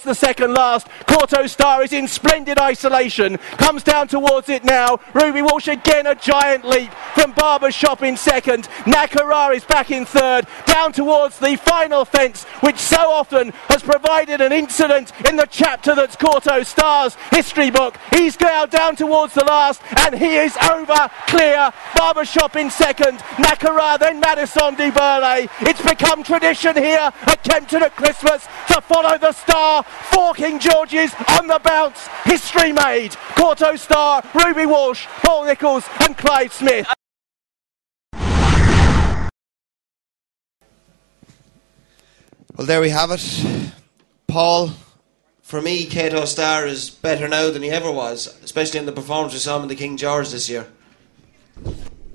towards the second last. Corto Star is in splendid isolation, comes down towards it now. Ruby Walsh again, a giant leap from Barber's Shop in second. Nakara is back in third, down towards the final fence, which so often has provided an incident in the chapter that's Corto Star's history book. He's now down towards the last, and he is over clear. Barber's Shop in second, Nakara, then Madison de Burley. It's become tradition here at Kempton at Christmas to follow the star. 4 King Georges on the bounce. History made. Corto Star, Ruby Walsh, Paul Nicholls and Clive Smith. Well, there we have it. Paul, for me, Corto Star is better now than he ever was, especially in the performance we saw him in the King George this year.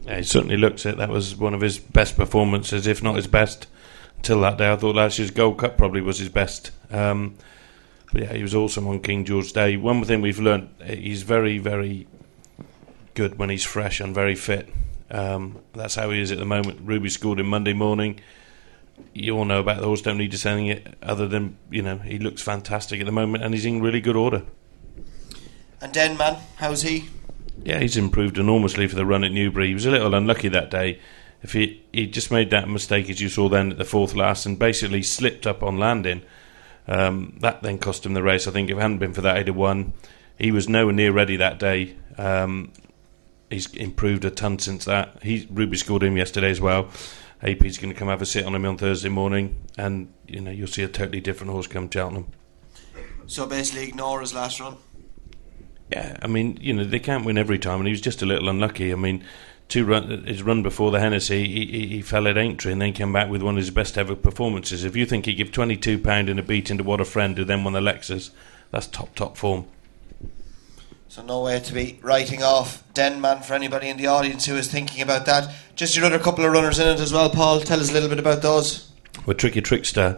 Yeah, he certainly looks it. That was one of his best performances, if not his best, until that day. I thought last year's Gold Cup probably was his best. But yeah, he was awesome on King George Day. One thing we've learned, he's very, very good when he's fresh and very fit. That's how he is at the moment. Ruby scored him Monday morning. You all know about the horse, don't need to say anything other than, you know, he looks fantastic at the moment and he's in really good order. And Denman, how's he? Yeah, he's improved enormously for the run at Newbury. He was a little unlucky that day. If he just made that mistake, as you saw then at the fourth last, and basically slipped up on landing, that then cost him the race. I think if it hadn't been for that, he'd have won. He was nowhere near ready that day. He's improved a ton since that. Ruby scored him yesterday as well. AP's going to come have a sit on him on Thursday morning, and you know you'll see a totally different horse come Cheltenham. So basically ignore his last run? Yeah, I mean, you know, they can't win every time, and he was just a little unlucky. I mean, his run before the Hennessy, he fell at Aintree and then came back with one of his best ever performances. If you think he gave £22 in a beating to What a Friend, who then won the Lexus, that's top form. So no way to be writing off Denman for anybody in the audience who is thinking about that. Just your other couple of runners in it as well, Paul. Tell us a little bit about those. Well, Tricky Trickster,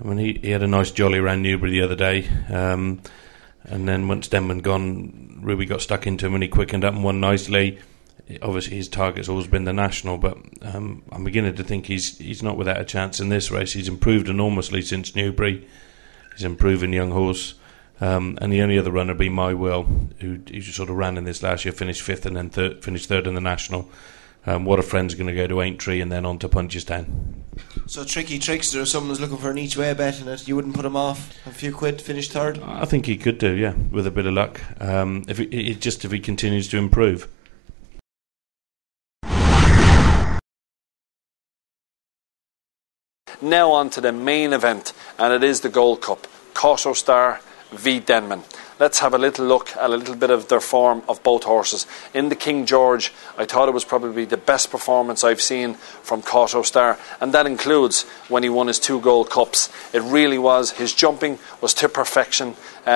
I mean, he had a nice jolly around Newbury the other day. And then once Denman gone, Ruby got stuck into him and he quickened up and won nicely. Obviously his target's always been the National, but I'm beginning to think he's not without a chance in this race. He's improved enormously since Newbury. He's improving young horse. And the only other runner being My Will, who sort of ran in this last year, finished fifth and then finished third in the National. What a Friend's going to go to Aintree and then on to Punchestown. So Tricky Trickster, if someone was looking for an each way bet in it, you wouldn't put him off a few quid to finish third? I think he could do, yeah, with a bit of luck. If he continues to improve. Now on to the main event, and it is the Gold Cup. Corto Star v Denman. Let's have a little look at a little bit of their form of both horses. In the King George, I thought it was probably the best performance I've seen from Corto Star, and that includes when he won his 2 Gold Cups. It really was. His jumping was to perfection.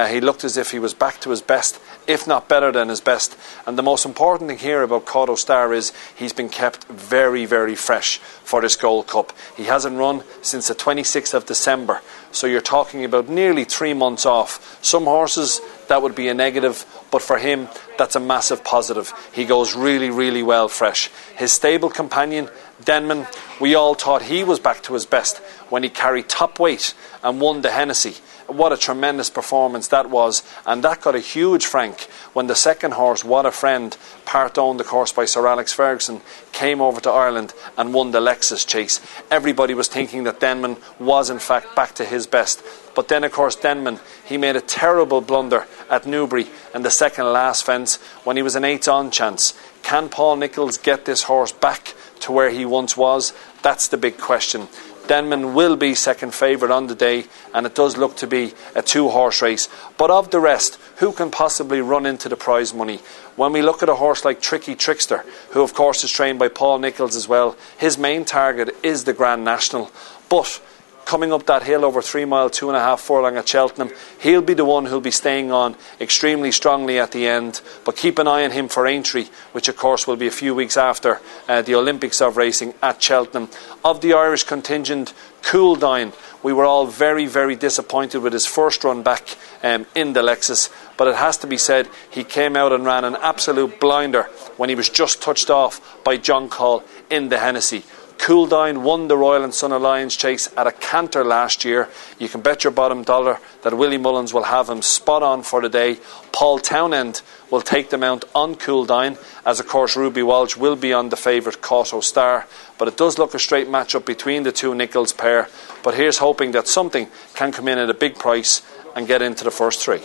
He looked as if he was back to his best, if not better than his best. And the most important thing here about Corto Star is he's been kept very, very fresh for this Gold Cup. He hasn't run since the 26th of December, so you're talking about nearly 3 months off. Some horses, that would be a negative, but for him, that's a massive positive. He goes really, really well fresh. His stable companion, Denman, we all thought he was back to his best when he carried top weight and won the Hennessy. What a tremendous performance that was, and that got a huge frank when the second horse, What a Friend, part-owned the course by Sir Alex Ferguson, came over to Ireland and won the Lexus Chase. Everybody was thinking that Denman was in fact back to his best. But then, of course, Denman, he made a terrible blunder at Newbury in the second last fence when he was an 8-on chance. Can Paul Nicholls get this horse back to where he once was? That's the big question. Denman will be second favourite on the day, and it does look to be a 2-horse race. But of the rest, who can possibly run into the prize money? When we look at a horse like Tricky Trickster, who of course is trained by Paul Nicholls as well, his main target is the Grand National. But coming up that hill over 3 mile, 2.5 furlong at Cheltenham, he'll be the one who'll be staying on extremely strongly at the end. But keep an eye on him for Aintree, which of course will be a few weeks after the Olympics of racing at Cheltenham. Of the Irish contingent, Cooldine, we were all very, very disappointed with his first run back in the Lexus. But it has to be said, he came out and ran an absolute blinder when he was just touched off by John Call in the Hennessy. Cooldine won the Royal and Son of Lions Chase at a canter last year. You can bet your bottom dollar that Willie Mullins will have him spot on for the day. Paul Townend will take the mount on Cooldine, as of course Ruby Walsh will be on the favourite Cato Star. But it does look a straight match-up between the two Nicholls pair. But here's hoping that something can come in at a big price and get into the first three.